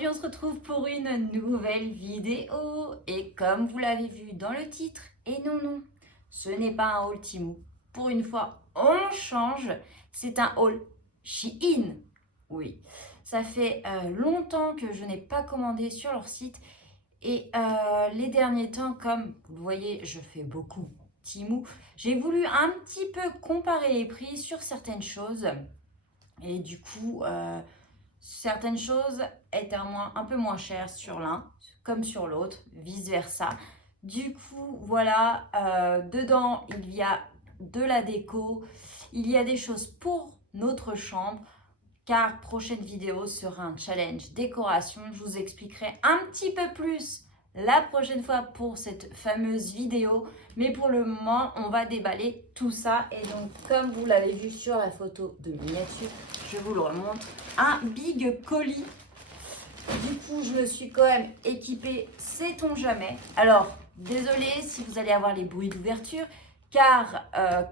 aujourd'hui on se retrouve pour une nouvelle vidéo et comme vous l'avez vu dans le titre, et non, ce n'est pas un haul Temu. Pour une fois, on change, c'est un haul Shein. Oui, ça fait longtemps que je n'ai pas commandé sur leur site et les derniers temps, comme vous voyez, je fais beaucoup Temu, j'ai voulu un petit peu comparer les prix sur certaines choses et du coup... certaines choses étaient un peu moins chères sur l'un comme sur l'autre, vice versa. Du coup, voilà, dedans, il y a de la déco, il y a des choses pour notre chambre, car prochaine vidéo sera un challenge décoration. Je vous expliquerai un petit peu plus la prochaine fois pour cette fameuse vidéo. Mais pour le moment, on va déballer tout ça. Et donc, comme vous l'avez vu sur la photo de miniature, je vous le remonte, un big colis. Du coup, je me suis quand même équipée, sait-on jamais. Alors, désolée si vous allez avoir les bruits d'ouverture, car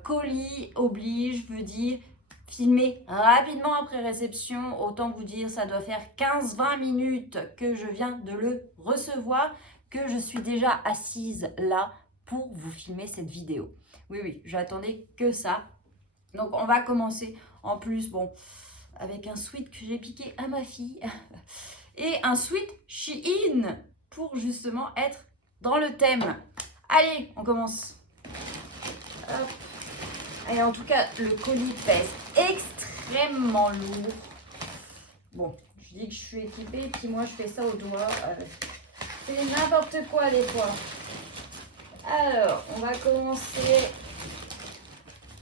colis oblige, veut dire filmer rapidement après réception. Autant vous dire, ça doit faire 15-20 minutes que je viens de le recevoir, que je suis déjà assise là pour vous filmer cette vidéo. Oui, j'attendais que ça. Donc, on va commencer. En plus, bon, avec un sweat que j'ai piqué à ma fille et un sweat Shein pour justement être dans le thème. Allez, on commence. Hop. Et en tout cas, le colis pèse extrêmement lourd. Bon, je dis que je suis équipée, puis moi je fais ça au doigt. C'est n'importe quoi des fois. Alors, on va commencer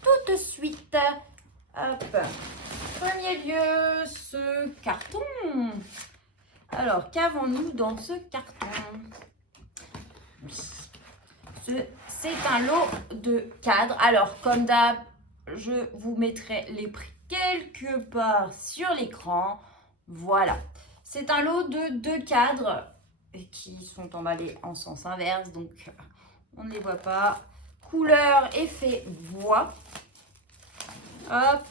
tout de suite. Hop. Premier lieu, ce carton. Alors, qu'avons-nous dans ce carton? C'est un lot de cadres. Alors, comme d'hab, je vous mettrai les prix quelque part sur l'écran. Voilà. C'est un lot de 2 cadres qui sont emballés en sens inverse. Donc, on ne les voit pas. Couleur, effet, bois. Hop.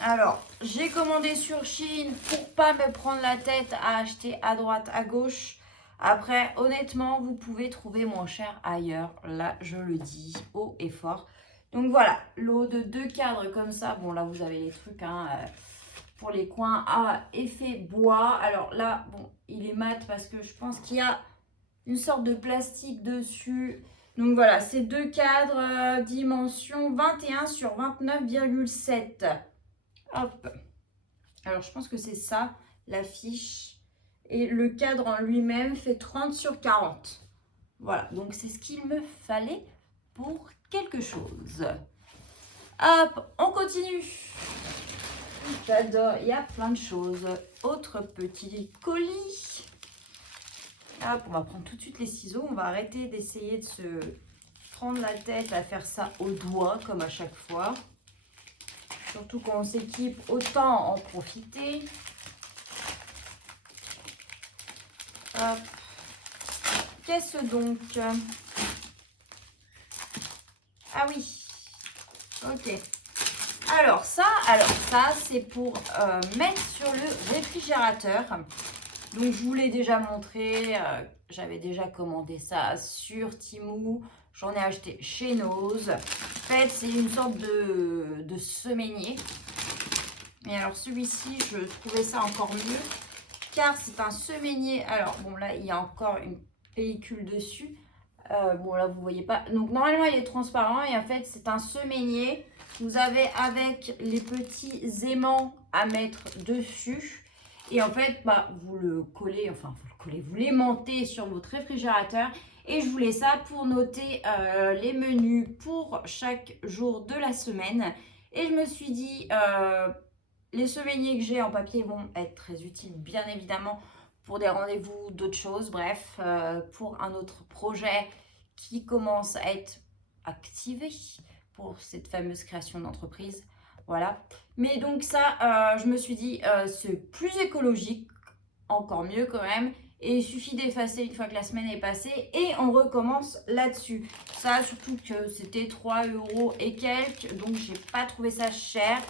Alors, j'ai commandé sur Shein pour pas me prendre la tête à acheter à droite, à gauche. Après, honnêtement, vous pouvez trouver moins cher ailleurs. Là, je le dis haut et fort. Donc voilà, lot de 2 cadres comme ça. Bon, là, vous avez les trucs pour les coins à effet bois. Alors là, bon, il est mat parce que je pense qu'il y a une sorte de plastique dessus. Donc voilà, c'est 2 cadres, dimension 21 sur 29,7. Hop. Alors, je pense que c'est ça, la fiche. Et le cadre en lui-même fait 30 sur 40. Voilà, donc c'est ce qu'il me fallait pour quelque chose. Hop, on continue. J'adore, il y a plein de choses. Autre petit colis. Hop, on va prendre tout de suite les ciseaux. On va arrêter d'essayer de se prendre la tête à faire ça au doigt, comme à chaque fois. Surtout quand on s'équipe, autant en profiter. Hop. Qu'est-ce donc? Ah oui. Ok. Alors ça c'est pour mettre sur le réfrigérateur. Donc je vous l'ai déjà montré. J'avais déjà commandé ça sur Temu. J'en ai acheté chez Nose. En fait, c'est une sorte de semainier. Et alors celui-ci, je trouvais ça encore mieux. Car c'est un semainier. Alors bon, là, il y a encore une pellicule dessus. Bon, là, vous voyez pas. Donc normalement, il est transparent. Et en fait, c'est un semainier. Vous avez avec les petits aimants à mettre dessus. Et en fait, bah, vous le collez, vous l'aimantez sur votre réfrigérateur. Et je voulais ça pour noter les menus pour chaque jour de la semaine. Et je me suis dit, les semainiers que j'ai en papier vont être très utiles, bien évidemment, pour des rendez-vous, d'autres choses. Bref, pour un autre projet qui commence à être activé pour cette fameuse création d'entreprise. Voilà. Mais donc ça, je me suis dit, c'est plus écologique, encore mieux quand même. Et il suffit d'effacer une fois que la semaine est passée et on recommence là-dessus. Ça, surtout que c'était 3 € et quelques, donc j'ai pas trouvé ça cher.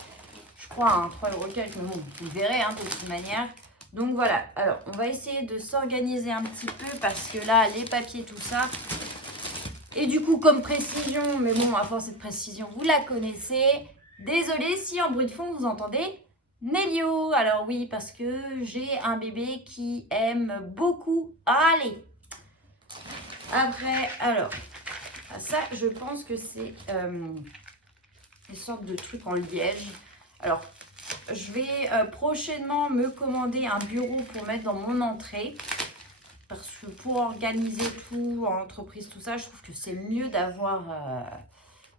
Je je crois, hein, 3 € quelques, mais bon, vous verrez hein, de toute manière. Donc voilà, alors on va essayer de s'organiser un petit peu parce que là, les papiers, tout ça. Et du coup, comme précision, mais bon, à force cette précision, vous la connaissez. Désolée si en bruit de fond, vous entendez Nélio. Alors oui, parce que j'ai un bébé qui aime beaucoup. Allez. Après, alors, ça, je pense que c'est des sortes de trucs en liège. Alors, je vais prochainement me commander un bureau pour mettre dans mon entrée. Parce que pour organiser tout, en entreprise, tout ça, je trouve que c'est mieux d'avoir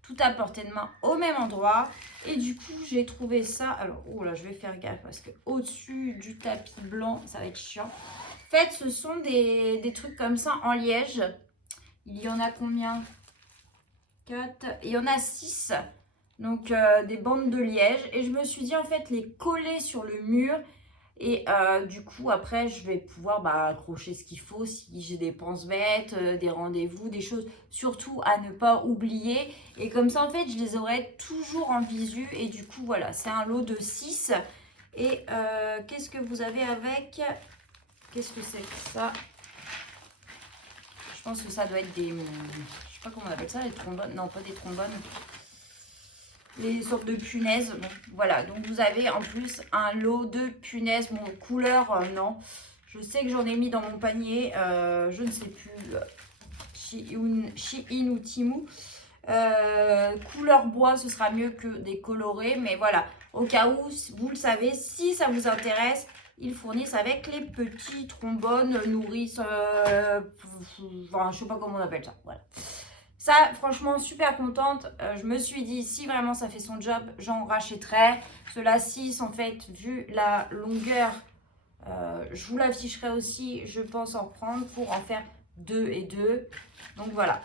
tout à portée de main au même endroit. Et du coup, j'ai trouvé ça. Alors, oh là, je vais faire gaffe parce que au-dessus du tapis blanc, ça va être chiant. En fait, ce sont des trucs comme ça en liège. Il y en a combien? 4. Il y en a 6. Donc, des bandes de liège. Et je me suis dit, en fait, les coller sur le mur. Et du coup, après, je vais pouvoir accrocher ce qu'il faut si j'ai des penses-bêtes, des rendez-vous, des choses surtout à ne pas oublier. Et comme ça, en fait, je les aurai toujours en visu. Et du coup, voilà, c'est un lot de 6. Et qu'est-ce que vous avez avec? Qu'est-ce que c'est que ça? Je pense que ça doit être des... Je sais pas comment on appelle ça, les trombones. Non, pas des trombones. Les sortes de punaises. Bon, voilà, donc vous avez en plus un lot de punaises. Bon, couleur, non. Je sais que j'en ai mis dans mon panier. Je ne sais plus. Shein ou Temu. Couleur bois, ce sera mieux que des colorés. Mais voilà, au cas où, vous le savez, si ça vous intéresse, ils fournissent avec les petits trombones, nourrices. Enfin, je sais pas comment on appelle ça. Voilà. Ça, franchement, super contente. Je me suis dit, si vraiment ça fait son job, j'en rachèterai. Cela 6, en fait, vu la longueur, je vous l'afficherai aussi. Je pense en prendre pour en faire 2 et 2. Donc voilà.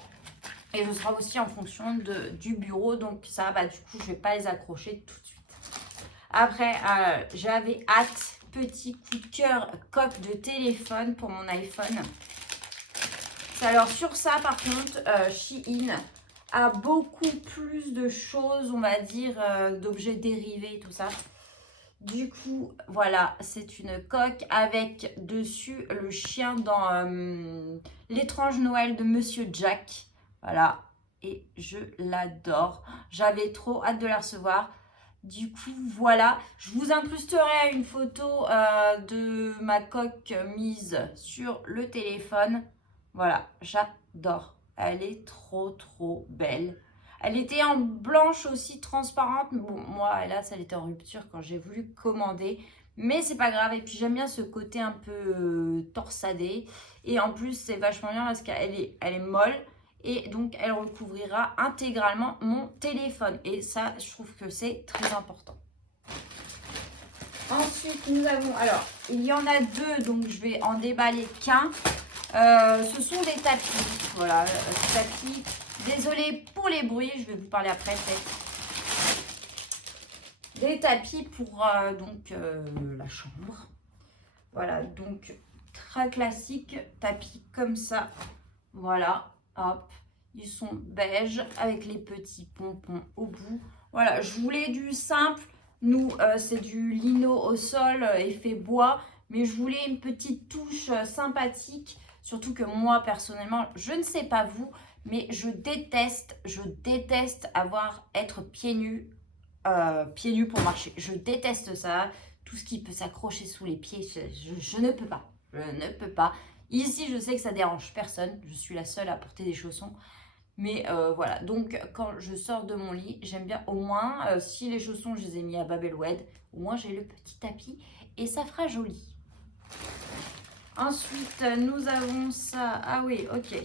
Et ce sera aussi en fonction du bureau. Donc ça, du coup, je ne vais pas les accrocher tout de suite. Après, j'avais hâte. Petit coup de cœur, coque de téléphone pour mon iPhone. Alors sur ça par contre, Shein a beaucoup plus de choses, on va dire, d'objets dérivés, tout ça. Du coup, voilà, c'est une coque avec dessus le chien dans l'étrange Noël de Monsieur Jack. Voilà, et je l'adore. J'avais trop hâte de la recevoir. Du coup, voilà, je vous incrusterai une photo de ma coque mise sur le téléphone. Voilà, j'adore. Elle est trop, trop belle. Elle était en blanche aussi, transparente. Mais bon, moi, hélas, elle était en rupture quand j'ai voulu commander. Mais c'est pas grave. Et puis, j'aime bien ce côté un peu torsadé. Et en plus, c'est vachement bien parce qu'elle est molle. Et donc, elle recouvrira intégralement mon téléphone. Et ça, je trouve que c'est très important. Ensuite, nous avons... Alors, il y en a 2, donc je vais en déballer qu'un. Ce sont des tapis. Voilà, tapis. Désolée pour les bruits, je vais vous parler après peut-être. Des tapis pour la chambre. Voilà, donc très classique, tapis comme ça. Voilà, hop. Ils sont beige avec les petits pompons au bout. Voilà, je voulais du simple. Nous, c'est du lino au sol, effet bois. Mais je voulais une petite touche sympathique. Surtout que moi, personnellement, je ne sais pas vous, mais je déteste être pieds nus pour marcher. Je déteste ça. Tout ce qui peut s'accrocher sous les pieds, je ne peux pas. Je ne peux pas. Ici, je sais que ça dérange personne. Je suis la seule à porter des chaussons. Mais voilà, donc quand je sors de mon lit, j'aime bien au moins, si les chaussons, je les ai mis à Babelwed, au moins j'ai le petit tapis et ça fera joli. Ensuite, nous avons ça. Ah oui, ok.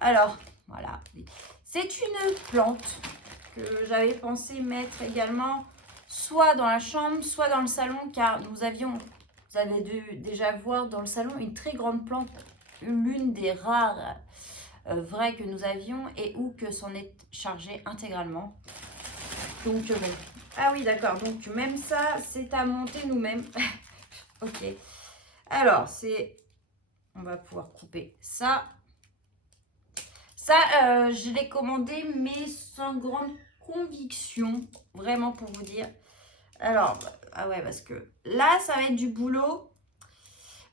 Alors, voilà. C'est une plante que j'avais pensé mettre également soit dans la chambre, soit dans le salon, car vous avez dû déjà voir dans le salon une très grande plante, l'une des rares vraies que nous avions et où que s'en est chargé intégralement. Donc, bon. Ah oui, d'accord. Donc, même ça, c'est à monter nous-mêmes. Ok. Alors, on va pouvoir couper ça. Ça, je l'ai commandé, mais sans grande conviction, vraiment pour vous dire. Alors, ah ouais, parce que là, ça va être du boulot.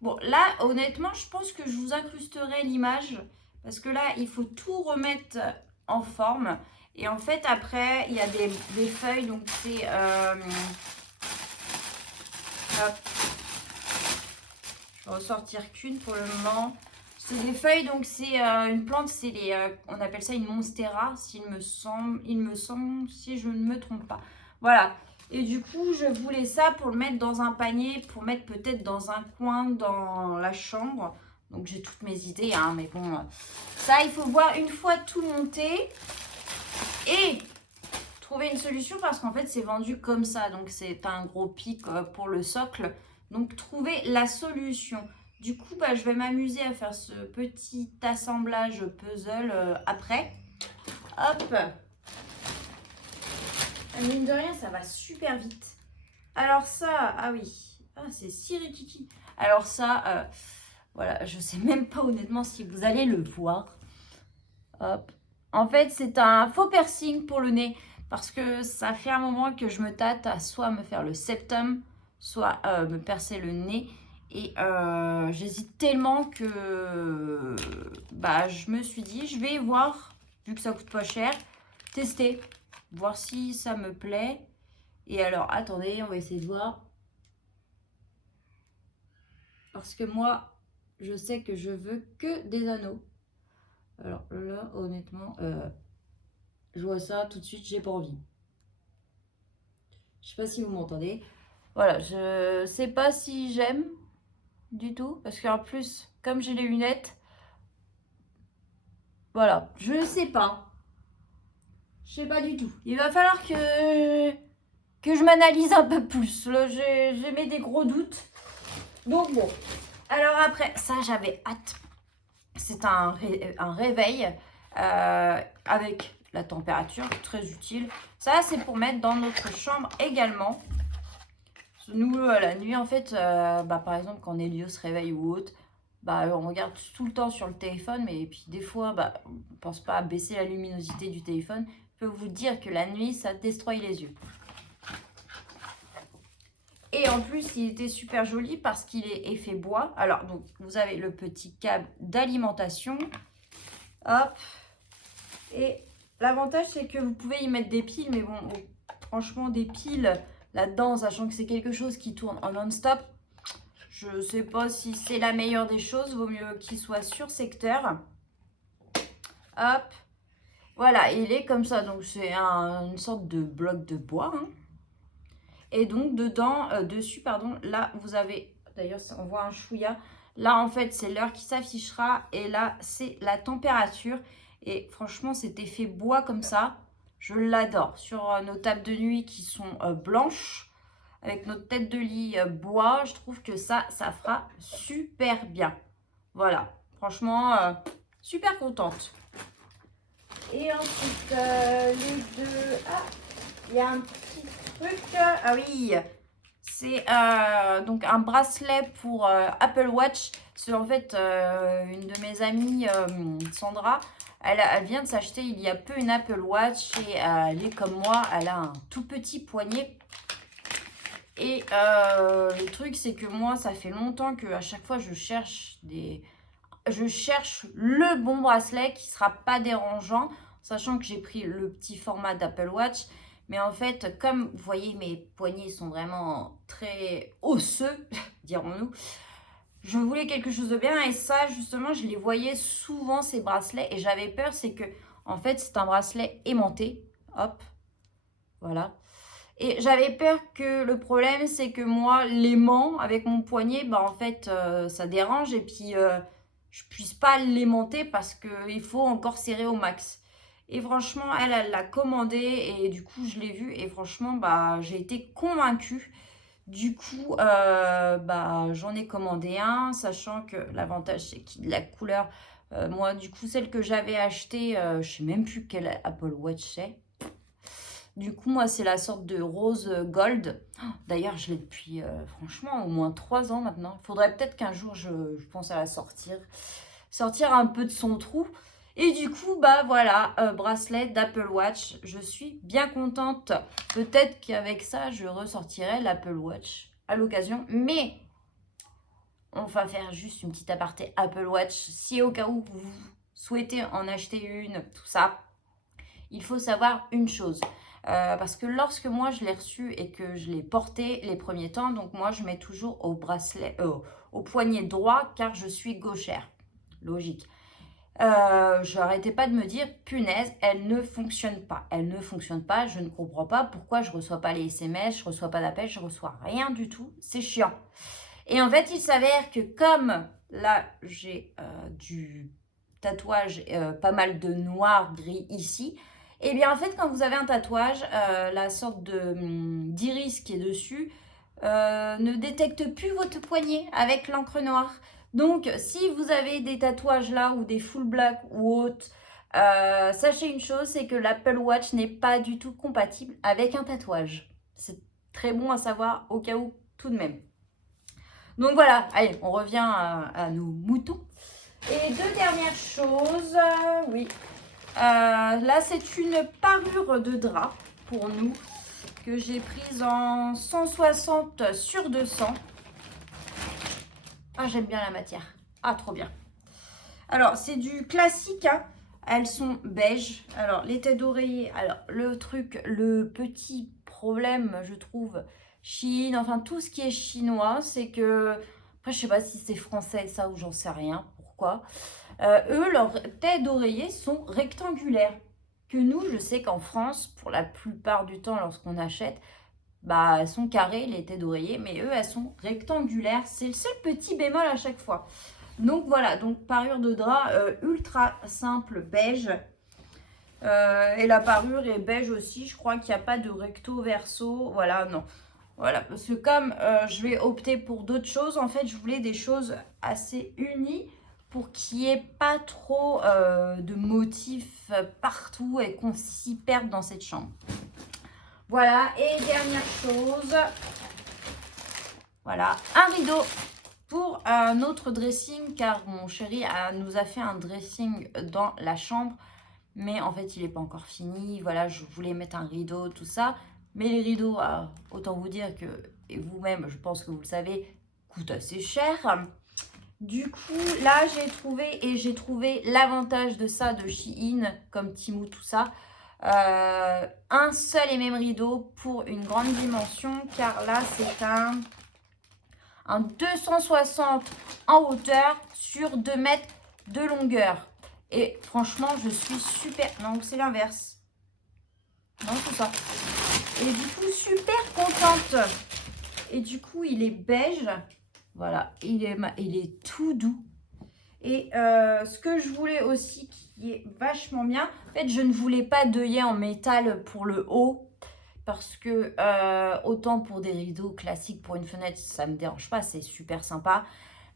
Bon, là, honnêtement, je pense que je vous incrusterai l'image. Parce que là, il faut tout remettre en forme. Et en fait, après, il y a des feuilles. Donc, c'est... hop. Je vais ressortir qu'une pour le moment. C'est des feuilles, donc c'est une plante, c'est on appelle ça une monstera, s'il me semble, si je ne me trompe pas. Voilà. Et du coup, je voulais ça pour le mettre dans un panier, pour mettre peut-être dans un coin dans la chambre. Donc j'ai toutes mes idées, hein, mais bon, ça, il faut voir une fois tout monté et trouver une solution parce qu'en fait, c'est vendu comme ça. Donc c'est un gros pic pour le socle. Donc trouver la solution. Du coup, bah, je vais m'amuser à faire ce petit assemblage puzzle après. Hop. Mine de rien, ça va super vite. Alors ça, ah oui. Ah, c'est si rikiki. Alors ça, voilà, je sais même pas honnêtement si vous allez le voir. Hop. En fait, c'est un faux piercing pour le nez. Parce que ça fait un moment que je me tâte à soit me faire le septum, soit me percer le nez. Et j'hésite tellement que bah, je me suis dit, je vais voir, vu que ça coûte pas cher, tester, voir si ça me plaît. Et alors, attendez, on va essayer de voir. Parce que moi, je sais que je veux que des anneaux. Alors là, honnêtement, je vois ça tout de suite, j'ai pas envie. Je sais pas si vous m'entendez. Voilà, je sais pas si j'aime du tout. Parce qu'en plus, comme j'ai les lunettes, voilà, je ne sais pas. Je sais pas du tout. Il va falloir que je m'analyse un peu plus. Là, j'ai mis des gros doutes. Donc bon. Alors après, ça, j'avais hâte. C'est un réveil avec la température, très utile. Ça, c'est pour mettre dans notre chambre également. Nous, la nuit, en fait, bah, par exemple, quand Elio se réveille ou autre, bah, on regarde tout le temps sur le téléphone, mais puis des fois, bah, on ne pense pas à baisser la luminosité du téléphone. Je peux vous dire que la nuit, ça destroy les yeux. Et en plus, il était super joli parce qu'il est effet bois. Alors, donc, vous avez le petit câble d'alimentation. Hop. Et l'avantage, c'est que vous pouvez y mettre des piles, mais bon, franchement, des piles là-dedans, sachant que c'est quelque chose qui tourne en non-stop, je ne sais pas si c'est la meilleure des choses. Vaut mieux qu'il soit sur secteur. Hop. Voilà, il est comme ça. Donc, c'est une sorte de bloc de bois. Hein. Et donc, dessus, là, vous avez... D'ailleurs, on voit un chouïa. Là, en fait, c'est l'heure qui s'affichera. Et là, c'est la température. Et franchement, cet effet bois comme ça, je l'adore. Sur nos tables de nuit qui sont blanches, avec notre tête de lit bois, je trouve que ça fera super bien. Voilà, franchement, super contente. Et ensuite, les deux... Ah, il y a un petit truc. Ah oui, c'est donc un bracelet pour Apple Watch. C'est en fait une de mes amies, Sandra. Elle vient de s'acheter il y a peu une Apple Watch et elle est comme moi, elle a un tout petit poignet. Et le truc, c'est que moi, ça fait longtemps qu'à chaque fois, je cherche le bon bracelet qui ne sera pas dérangeant, sachant que j'ai pris le petit format d'Apple Watch. Mais en fait, comme vous voyez, mes poignets sont vraiment très osseux, dirons-nous. Je voulais quelque chose de bien et ça, justement, je les voyais souvent, ces bracelets. Et j'avais peur, c'est que, en fait, c'est un bracelet aimanté. Hop, voilà. Et j'avais peur que le problème, c'est que moi, l'aimant avec mon poignet, bah, en fait, ça dérange. Et puis, je puisse pas l'aimanter parce qu'il faut encore serrer au max. Et franchement, elle l'a commandé et du coup, je l'ai vu. Et franchement, bah, j'ai été convaincue. Du coup, bah, j'en ai commandé un, sachant que l'avantage, c'est qu'il la couleur. Moi, du coup, celle que j'avais achetée, je sais même plus quelle Apple Watch c'est. Du coup, moi, c'est la sorte de rose gold. D'ailleurs, je l'ai depuis, franchement, au moins 3 ans maintenant. Il faudrait peut-être qu'un jour, je pense à la sortir. Sortir un peu de son trou. Et du coup, bah voilà, bracelet d'Apple Watch. Je suis bien contente. Peut-être qu'avec ça, je ressortirai l'Apple Watch à l'occasion. Mais on va faire juste une petite aparté Apple Watch. Si au cas où vous souhaitez en acheter une, tout ça, il faut savoir une chose. Parce que lorsque moi je l'ai reçu et que je l'ai porté les premiers temps, donc moi je mets toujours au bracelet, au poignet droit car je suis gauchère. Logique. Je n'arrêtais pas de me dire, punaise, elle ne fonctionne pas. Elle ne fonctionne pas, je ne comprends pas pourquoi je ne reçois pas les SMS, je ne reçois pas d'appels, je ne reçois rien du tout. C'est chiant. Et en fait, il s'avère que comme là, j'ai du tatouage, pas mal de noir, gris ici, et bien en fait, quand vous avez un tatouage, la sorte de d'iris qui est dessus ne détecte plus votre poignet avec l'encre noire. Donc, si vous avez des tatouages là ou des full black ou autres, sachez une chose, c'est que l'Apple Watch n'est pas du tout compatible avec un tatouage. C'est très bon à savoir au cas où tout de même. Donc voilà, allez, on revient à nos moutons. Et deux dernières choses, oui. Là, c'est une parure de drap pour nous que j'ai prise en 160 sur 200. Ah, j'aime bien la matière. Ah, trop bien. Alors, c'est du classique, hein. Elles sont beige. Alors, les têtes d'oreiller. Alors, le truc, le petit problème, je trouve, Chine, enfin, tout ce qui est chinois, c'est que... Après, je sais pas si c'est français, ça, ou j'en sais rien. Pourquoi eux, leurs têtes d'oreiller sont rectangulaires. Que nous, je sais qu'en France, pour la plupart du temps, lorsqu'on achète, bah, elles sont carrées, les têtes d'oreiller, mais eux, elles sont rectangulaires. C'est le seul petit bémol à chaque fois. Donc voilà, donc parure de drap ultra simple, beige. Et la parure est beige aussi. Je crois qu'il n'y a pas de recto verso. Voilà, non. Voilà, parce que comme je vais opter pour d'autres choses, en fait, je voulais des choses assez unies pour qu'il n'y ait pas trop de motifs partout et qu'on s'y perde dans cette chambre. Voilà, et dernière chose, voilà, un rideau pour notre dressing, car mon chéri nous a fait un dressing dans la chambre, mais en fait, il n'est pas encore fini. Voilà, je voulais mettre un rideau, tout ça. Mais les rideaux, autant vous dire que, et vous-même, je pense que vous le savez, coûtent assez cher. Du coup, là, j'ai trouvé l'avantage de ça, de Shein, comme Temu, tout ça. Un seul et même rideau pour une grande dimension, car là, c'est un 260 en hauteur sur 2 mètres de longueur. Et franchement, je suis super... Non, c'est l'inverse. Non, c'est ça. Et du coup, super contente. Et du coup, il est beige. Voilà, il est tout doux. Et ce que je voulais aussi, qui est vachement bien, en fait, je ne voulais pas d'œillet en métal pour le haut. Parce que autant pour des rideaux classiques, pour une fenêtre, ça ne me dérange pas, c'est super sympa.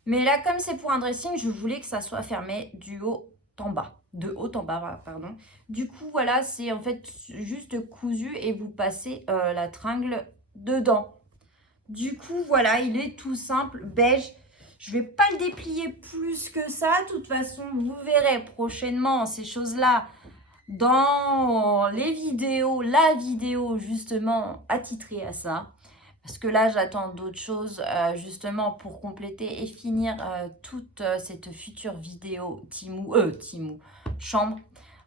Mais là, comme c'est pour un dressing, je voulais que ça soit fermé du haut en bas. De haut en bas, pardon. Du coup, voilà, c'est en fait juste cousu et vous passez la tringle dedans. Du coup, voilà, il est tout simple, beige. Je ne vais pas le déplier plus que ça. De toute façon, vous verrez prochainement ces choses-là dans les vidéos, la vidéo justement attitrée à ça. Parce que là, j'attends d'autres choses justement pour compléter et finir toute cette future vidéo Temu chambre.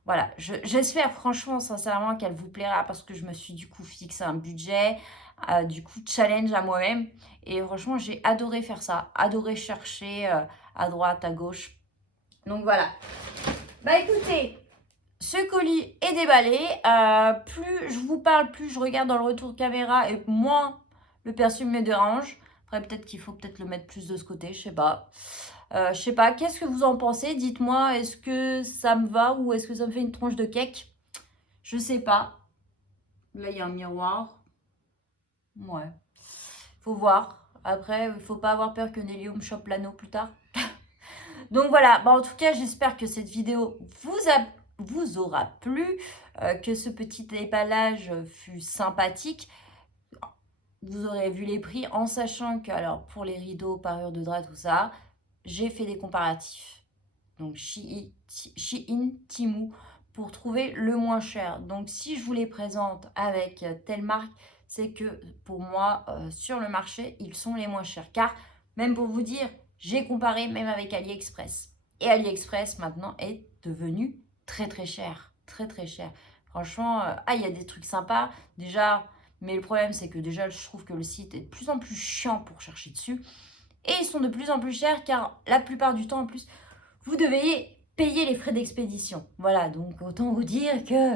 Voilà, j'espère franchement, sincèrement, qu'elle vous plaira parce que je me suis du coup fixé un budget, du coup challenge à moi-même. Et franchement, j'ai adoré faire ça, adoré chercher à droite, à gauche. Donc voilà. Bah écoutez, ce colis est déballé. Plus je vous parle, plus je regarde dans le retour caméra et moins le perçu me dérange. Après, peut-être qu'il faut peut-être le mettre plus de ce côté, je sais pas. Je sais pas, qu'est-ce que vous en pensez? Dites-moi, est-ce que ça me va ou est-ce que ça me fait une tronche de cake? Je sais pas. Là, il y a un miroir. Ouais. Faut voir. Après, il faut pas avoir peur que Nelly me chope l'anneau plus tard. Donc voilà, en tout cas, j'espère que cette vidéo vous aura plu, que ce petit déballage fut sympathique. Vous aurez vu les prix en sachant que, alors, pour les rideaux, parures de drap, tout ça, j'ai fait des comparatifs. donc Shein, Temu, pour trouver le moins cher. Donc si je vous les présente avec telle marque, c'est que pour moi, sur le marché, ils sont les moins chers. Car même pour vous dire, j'ai comparé même avec AliExpress. Et AliExpress maintenant est devenu très très cher. Très très cher. Franchement, il y a des trucs sympas. Déjà, mais le problème c'est que déjà je trouve que le site est de plus en plus chiant pour chercher dessus. Et ils sont de plus en plus chers car la plupart du temps en plus, vous devez payer les frais d'expédition. Voilà, donc autant vous dire que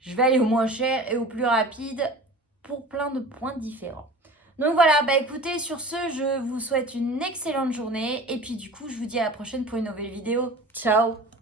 je vais aller au moins cher et au plus rapide pour plein de points différents. Donc voilà, bah écoutez, sur ce, je vous souhaite une excellente journée et puis du coup, je vous dis à la prochaine pour une nouvelle vidéo. Ciao!